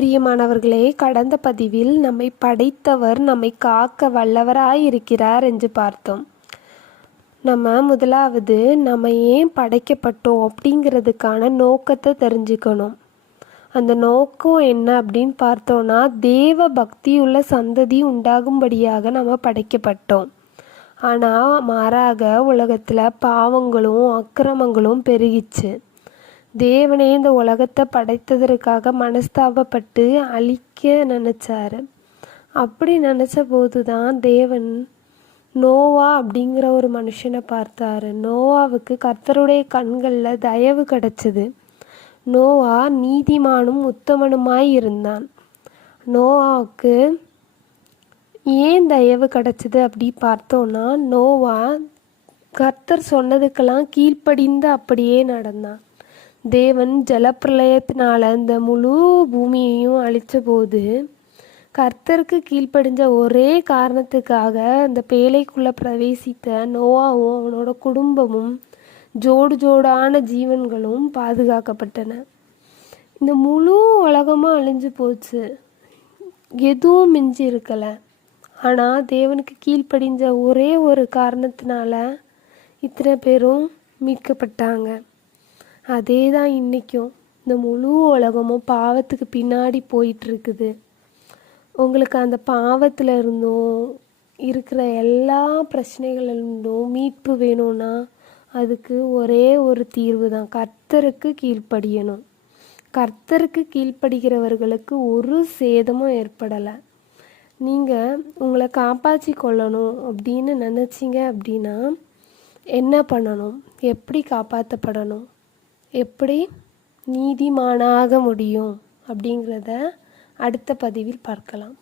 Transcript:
பிரியமானவர்களே, கடந்த பதிவில் நம்மை படைத்தவர் நம்மை காக்க வல்லவராயிருக்கிறார் என்று பார்த்தோம். நம்ம முதலாவது நம்ம ஏன் படைக்கப்பட்டோம் அப்படிங்கிறதுக்கான நோக்கத்தை தெரிஞ்சுக்கணும். அந்த நோக்கம் என்ன அப்படின்னு பார்த்தோன்னா, தேவ பக்தியுள்ள சந்ததி உண்டாகும்படியாக நம்ம படைக்கப்பட்டோம். ஆனால் மாறாக உலகத்தில் பாவங்களும் அக்கிரமங்களும் பெருகிச்சு. தேவனே இந்த உலகத்தை படைத்ததற்காக மனஸ்தாபப்பட்டு அழிக்க நினச்சாரு. அப்படி நினச்ச போது தான் தேவன் நோவா அப்படிங்கிற ஒரு மனுஷனை பார்த்தாரு. நோவாவுக்கு கர்த்தருடைய கண்களில் தயவு கிடைச்சது. நோவா நீதிமானும் உத்தமனுமாய் இருந்தான். நோவாவுக்கு ஏன் தயவு கிடைச்சது அப்படி பார்த்தோன்னா, நோவா கர்த்தர் சொன்னதுக்கெல்லாம் கீழ்ப்படிந்து அப்படியே நடந்தான். தேவன் ஜலப்பிரளயத்தினால இந்த முழு பூமியையும் அழித்த போது கர்த்தருக்கு கீழ்ப்படிஞ்ச ஒரே காரணத்துக்காக அந்த பேழைக்குள்ளே பிரவேசித்த நோவாவும் அவனோட குடும்பமும் ஜோடு ஜோடான ஜீவன்களும் பாதுகாக்கப்பட்டன. இந்த முழு உலகமும் அழிஞ்சு போச்சு, எதுவும் மிஞ்சி இருக்கலை. ஆனால் தேவனுக்கு கீழ்ப்படிஞ்ச ஒரே ஒரு காரணத்தினால இத்தனை பேரும் மீட்கப்பட்டாங்க. அதே தான் இன்றைக்கும் இந்த முழு உலகமும் பாவத்துக்கு பின்னாடி போயிட்டுருக்குது. உங்களுக்கு அந்த பாவத்தில் இருந்தும் இருக்கிற எல்லா பிரச்சனைகளிலிருந்தும் மீட்பு வேணும்னா அதுக்கு ஒரே ஒரு தீர்வு தான், கர்த்தருக்கு கீழ்ப்படியணும். கர்த்தருக்கு கீழ்ப்படுகிறவர்களுக்கு ஒரு சேதமும் ஏற்படலை. நீங்கள் உங்களை காப்பாற்றி கொள்ளணும் அப்படின்னு நினச்சிங்க அப்படின்னா என்ன பண்ணணும், எப்படி காப்பாற்றப்படணும், எப்படி நீதிமானாக முடியும் அப்படிங்கிறத அடுத்த பதிவில் பார்க்கலாம்.